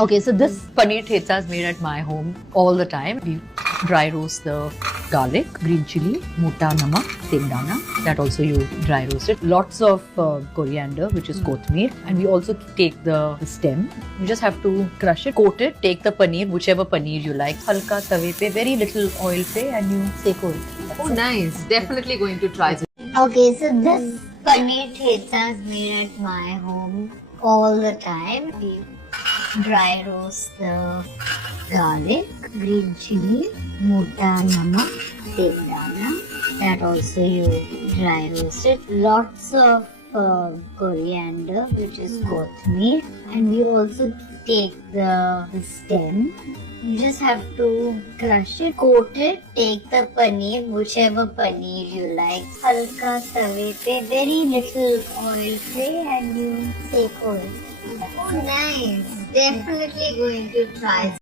Okay, so this Paneer Thecha is made at my home all the time. We dry roast the garlic, green chili, mota namak, tendana. That also you dry roast it. Lots of coriander, which is kothmeer. And we also take the stem. You just have to crush it, coat it, take the paneer, whichever paneer you like. Halka tawe pe, very little oil pe, and you seko it. Oh, nice. Definitely going to try this. Okay, so this Paneer Thecha is made at my home all the time. We dry roast the garlic, green chili, mota namak, tendana. That also you dry roast it. Lots of coriander, which is kothmeer, and we also take the stem. You just have to crush it, coat it, take the paneer, whichever paneer you like. Halka tawe pe, very little oil pe, and you seko it. Oh, nice. Definitely going to try.